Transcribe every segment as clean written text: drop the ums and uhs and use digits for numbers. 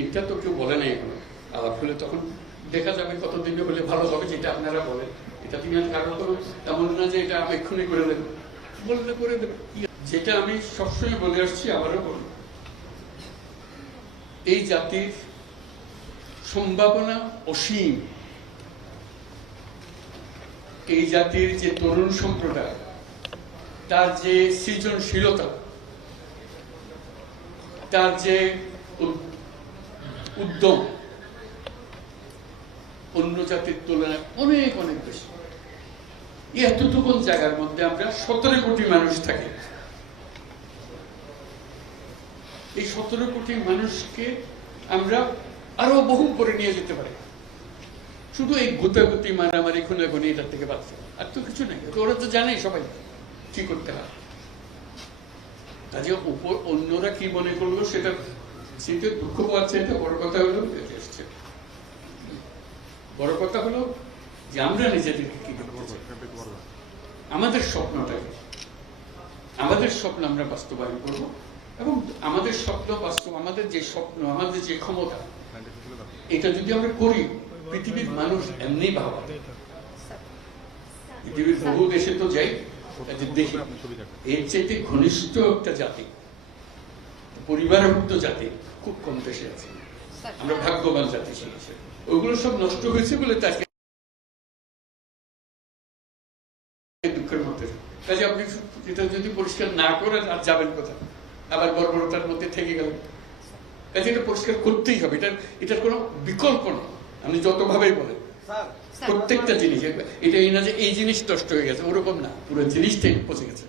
এটা তো কেউ বলে নাই এখনো। আলাপ হলে তখন দেখা যাবে কতদিনে হলে ভালো হবে, যেটা আপনারা বলেন। এটা তিনি কারণ তো তেমন না যে এটা আমি এক্ষুনি করে দেবো, বললে করে দেবো। যেটা আমি সবসময় বলে আসছি, আবারও বলি, এই জাতির সম্ভাবনা অসীম। এই জাতির যে তরুণ সম্প্রদায়, তার যে সৃজনশীলতা, তার যে উদ্যম অন্য জাতির তুলনায় অনেক অনেক বেশি। এতটুকু জায়গার মধ্যে আমরা 17 কোটি মানুষ থাকি। এই 17 কোটি মানুষকে আমরা আরো বহু করে নিয়ে যেতে পারি, শুধু এই গুতাগুতি মারামারি খুনাখুনি এটার থেকে বাঁচতে, আর তো কিছু নেই। ওরা তো জানেই সবাই কি করতে হয়। কাজে উপর অন্যরা কি মনে করলো সেটা শীতের দুঃখ পাচ্ছে। এটা বড় কথা হলো, বড় কথা হলো যে আমরা নিজেদেরকে কি করবো, আমাদের স্বপ্নটাকে, আমাদের স্বপ্ন আমরা বাস্তবায়ন করব। এবং আমাদের স্বপ্ন বাস্তব, আমাদের যে স্বপ্ন, আমাদের যে ক্ষমতা, এটা যদি আমরা করি, পৃথিবীর মানুষ এমনি ভাবা। পৃথিবীর বহু দেশে তো যাই, দেখি এর চাইতে ঘনিষ্ঠ একটা জাতি, পরিবারভুক্ত জাতি খুব কম দেশে আছে। আমরা ভাগ্যবান জাতি শিখেছি। ওইগুলো সব নষ্ট হয়েছে বলে তাকে দুঃখের মধ্যে। কাজে আপনি এটা যদি পরিষ্কার না করেন আর যাবেন কোথায়, আবার বর্বরতার মধ্যে থেকে গেলেন। কাজে এটা পরিষ্কার করতেই হবে, এটার কোনো বিকল্প নেই। আপনি যতভাবেই বলেন, প্রত্যেকটা জিনিস, এটা এই না যে এই জিনিস নষ্ট হয়ে গেছে, ওরকম না, পুরো জিনিসটাই পচে গেছে।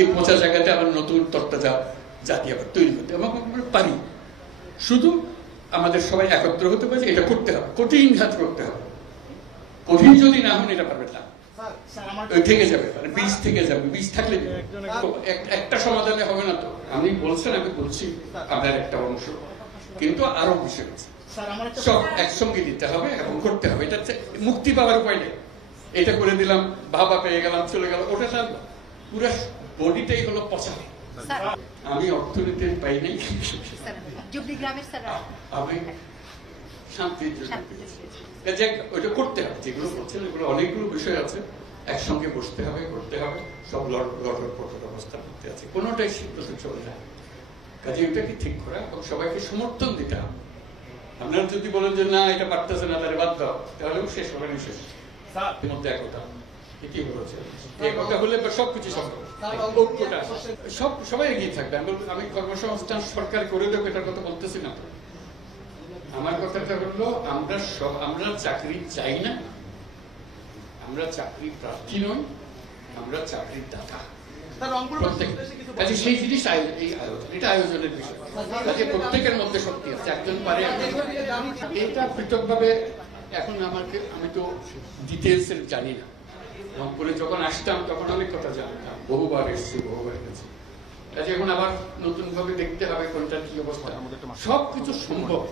এই পচা জায়গাতে আবার নতুন তত্ত্বটা জাতি আবার তৈরি করতে আমরা পারি। শুধু আমাদের সবাই একত্র হতে পারে, এটা করতে হবে, কঠিন ঘাত করতে হবে। কঠিন যদি না হন এটা পারবেন না, থেকে যাবে, বীজ থেকে যাবে। বীজ থাকলে একটা সমাধানে হবে না। তো আমি বলছেন, আমি বলছি আপনার একটা অংশ, কিন্তু আরো বিষয় আছে, সব একসঙ্গে দিতে হবে এবং করতে হবে। এটা মুক্তি পাওয়ার উপায় নেই। এটা করে দিলাম, ভাবা পেয়ে গেলাম, চলে গেল, ওটা পুরো বডিটাই হলো পচা। আমি অর্থনীতির পাই নাই, আমি শান্তির জন্য ওইটা করতে হবে। যেগুলো করছেন এগুলো অনেকগুলো বিষয় আছে, একসঙ্গে বসতে হবে, করতে হবে। সব লড়র পটর অবস্থা করতে আছে, কোনোটাই সিদ্ধ চলে যায়। কাজে এটাকে ঠিক করা এবং সবাইকে সমর্থন দিতে হবে। আপনারা যদি বলেন যে না এটা পারতেছে না, তাহলে বাদ দাও, তাহলেও শেষ হবে না। শেষ মধ্যে একতা, এটি বলেছে, একতা হলে সবকিছু সম্ভব। ঐক্যটা সবাই এগিয়ে থাকবে। আমি কর্মসংস্থান সরকার করে দেবো এটার কথা বলতেছি না। আমার কথাটা হলো, আমরা চাকরি চাই না, আমরা চাকরি প্রার্থী নই, আমরা চাকরির দাতা। সেই জিনিস এই আয়োজন, এটা আয়োজনের বিষয়। প্রত্যেকের মধ্যে শক্তি আছে, একজন পারে। এটা পৃথক ভাবে এখন আমি তো ডিটেলস জানি না। রংপুরে যখন আসতাম তখন অনেক কথা জানতাম, বহুবার এসেছি, বহুবার গেছি। কাজে এখন আবার নতুন ভাবে দেখতে হবে কোনটা কি অবস্থা। সবকিছু সম্ভব।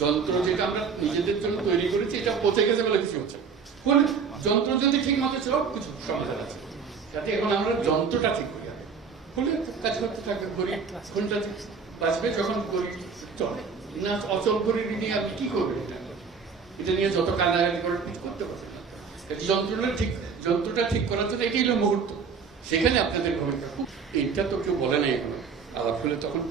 যন্ত্র যেটা আমরা নিজেদের জন্য তৈরি করেছি, এটা পচে গেছে বলে কিছু হচ্ছে। যন্ত্র যদি ঠিক মতো সব কিছু সমাধান আছে, যাতে এখন আমরা যন্ত্রটা ঠিক করি, হলে কাজ করতে থাকবে। গরিব কোনটা বাঁচবে যখন গরিব চলে না, অচল গরিব নিয়ে আপনি কি করবেন? এটা নিয়ে যত কান্নাকাটি করে কিছু করতে পারবেন না। যন্ত্রটা ঠিক করার জন্য এটাই হলো মুহূর্ত, সেখানে আপনাদের ভূমিকা। এটা তো কেউ বলে নাই এখনো। আলাপ হলে তখন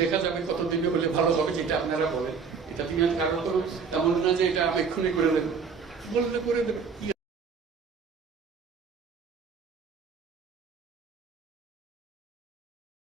দেখা যাবে কতদিনে হলে ভালো হবে, যেটা আপনারা বলেন। এটা তিনি কারণ তো তেমন না যে এটা আমি এক্ষুনি করে দেবো, বললে করে দেবো। কি